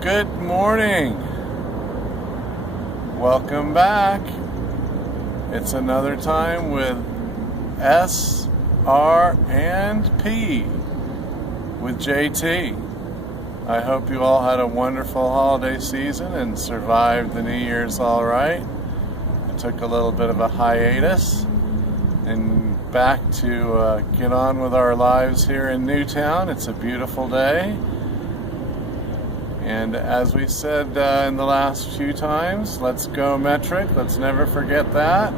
Good morning. Welcome back. It's another time with SR&P with JT. I hope you all had a wonderful holiday season and survived the New Year's all right. I took a little bit of a hiatus and back to get on with our lives here in Newtown. It's a beautiful day. And as we said in the last few times, let's go metric. Let's never forget that.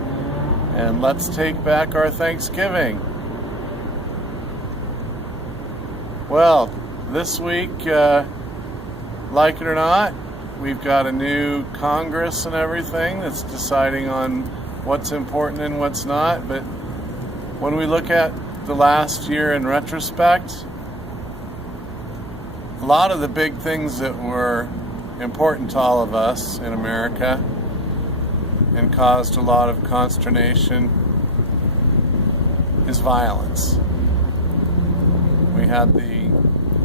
And let's take back our Thanksgiving. Well, this week, like it or not, we've got a new Congress and everything that's deciding on what's important and what's not. But when we look at the last year in retrospect, a lot of the big things that were important to all of us in America and caused a lot of consternation is violence. We had the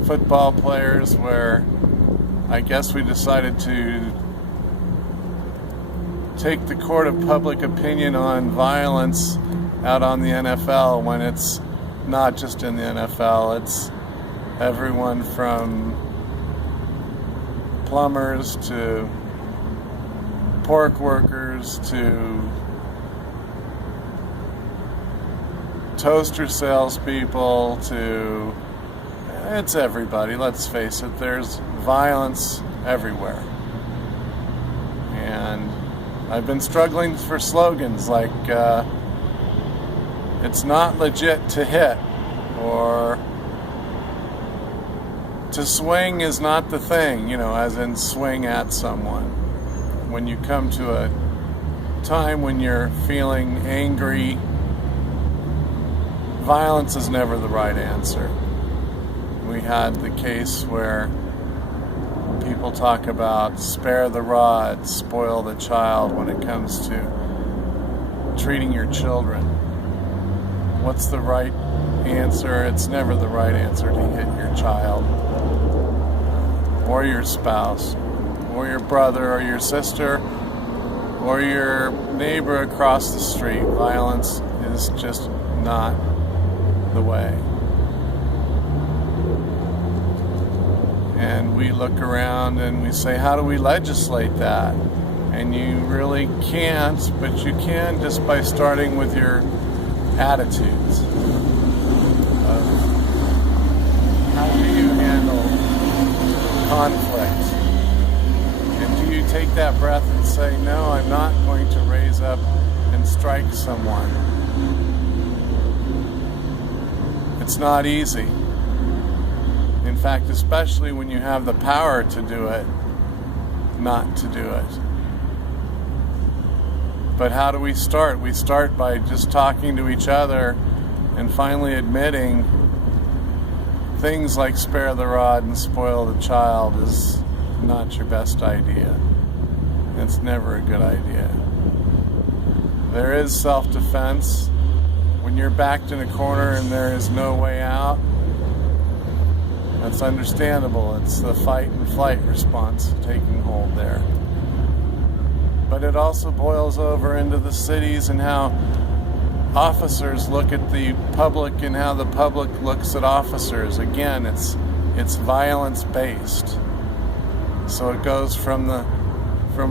football players where I guess we decided to take the court of public opinion on violence out on the NFL when it's not just in the NFL, it's everyone from plumbers to pork workers to toaster salespeople to it's everybody. Let's face it, there's violence everywhere. And I've been struggling for slogans like it's not legit to hit, or to swing is not the thing, as in swing at someone. When you come to a time when you're feeling angry, violence is never the right answer. We had the case where people talk about spare the rod, spoil the child when it comes to treating your children. What's the right answer? It's never the right answer to hit your child or your spouse or your brother or your sister or your neighbor across the street. Violence is just not the way. And we look around and we say, how do we legislate that? And you really can't, but you can just by starting with your attitudes of how do you handle conflict? And do you take that breath and say, no, I'm not going to raise up and strike someone? It's not easy. In fact, especially when you have the power to do it, not to do it. But how do we start? We start by just talking to each other and finally admitting things like spare the rod and spoil the child is not your best idea. It's never a good idea. There is self-defense. When you're backed in a corner and there is no way out, that's understandable. It's the fight and flight response taking hold there. But it also boils over into the cities and how officers look at the public and how the public looks at officers. Again, it's violence based. So it goes from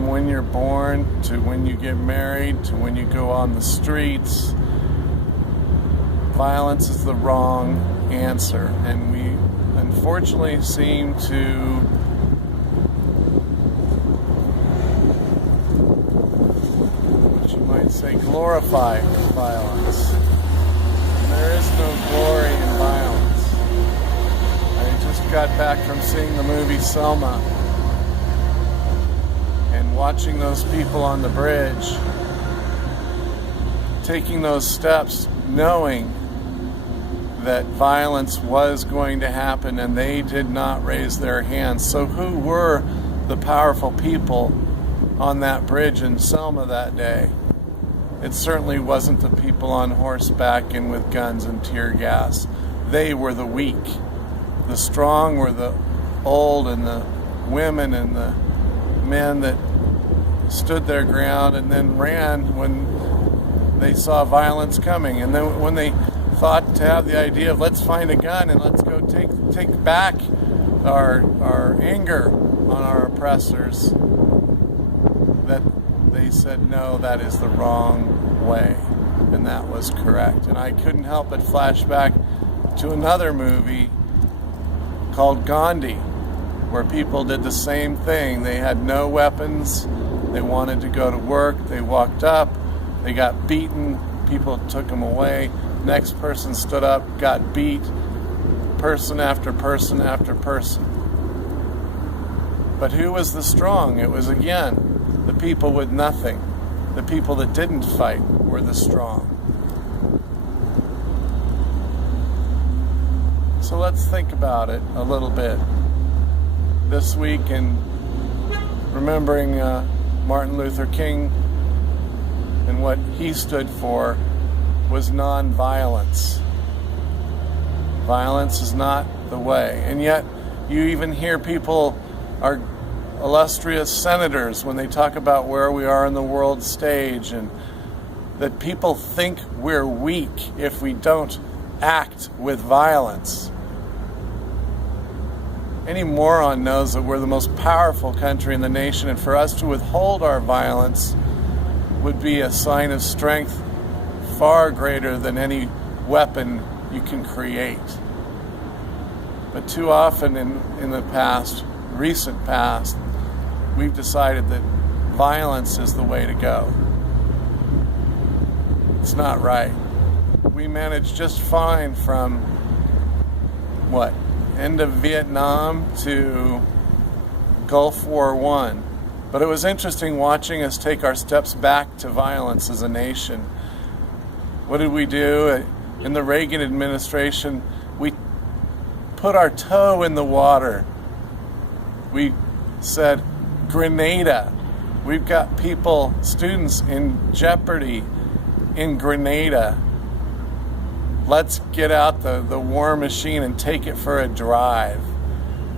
when you're born to when you get married to when you go on the streets. Violence is the wrong answer, and we unfortunately seem to say glorify violence. There is no glory in violence. I just got back from seeing the movie Selma and watching those people on the bridge taking those steps knowing that violence was going to happen and they did not raise their hands. So who were the powerful people on that bridge in Selma that day? It certainly wasn't the people on horseback and with guns and tear gas. They were the weak. The strong were the old and the women and the men that stood their ground and then ran when they saw violence coming. And then when they thought to have the idea of let's find a gun and let's go take back our anger on our oppressors, that they said, no, that is the wrong way. And that was correct. And I couldn't help but flash back to another movie called Gandhi, where people did the same thing. They had no weapons. They wanted to go to work. They walked up. They got beaten. People took them away. Next person stood up, got beat. Person after person after person. But who was the strong? It was, again, the people with nothing. The people that didn't fight were the strong. So let's think about it a little bit this week, and remembering Martin Luther King and what he stood for was nonviolence. Violence is not the way. And yet you even hear people, our illustrious senators, when they talk about where we are in the world stage, and that people think we're weak if we don't act with violence. Any moron knows that we're the most powerful country in the nation, and for us to withhold our violence would be a sign of strength far greater than any weapon you can create. But too often in the past, recent past, we've decided that violence is the way to go. It's not right. We managed just fine from end of Vietnam to Gulf War I. But it was interesting watching us take our steps back to violence as a nation. What did we do? In the Reagan administration, we put our toe in the water. We said, Grenada. We've got people, students in jeopardy in Grenada. Let's get out the war machine and take it for a drive.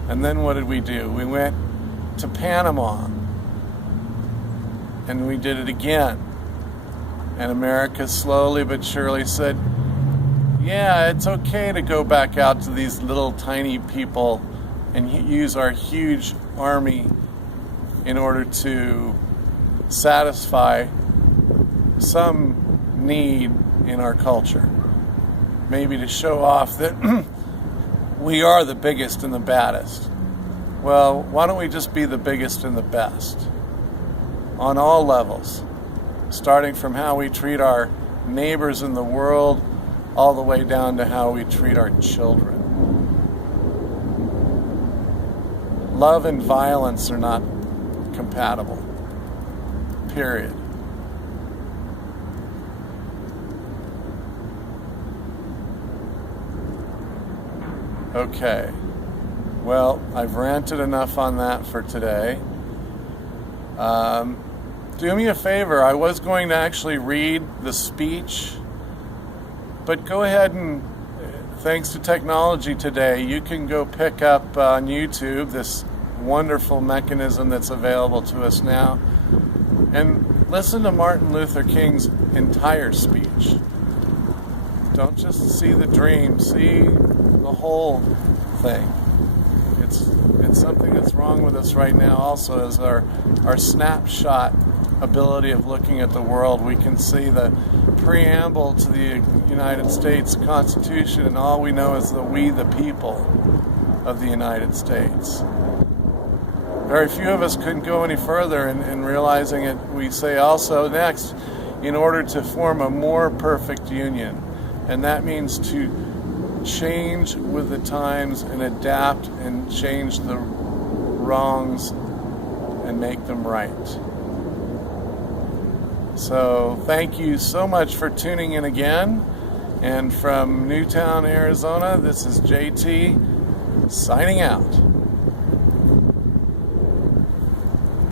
And then what did we do? We went to Panama. And we did it again. And America slowly but surely said, yeah, it's okay to go back out to these little tiny people and use our huge army in order to satisfy some need in our culture. Maybe to show off that we are the biggest and the baddest. Well, why don't we just be the biggest and the best on all levels, starting from how we treat our neighbors in the world all the way down to how we treat our children. Love and violence are not compatible. Period. Okay. Well, I've ranted enough on that for today. Do me a favor. I was going to actually read the speech, but go ahead and, thanks to technology today, you can go pick up on YouTube this wonderful mechanism that's available to us now and listen to Martin Luther King's entire speech. Don't just see the dream, see the whole thing. It's something that's wrong with us right now also, is our snapshot ability of looking at the world. We can see the preamble to the United States Constitution, and all we know is the we the people of the United States. Very few of us couldn't go any further in realizing it. We say also next, in order to form a more perfect union, and that means to change with the times and adapt and change the wrongs and make them right. So thank you so much for tuning in again. And from Newtown, Arizona, this is JT signing out.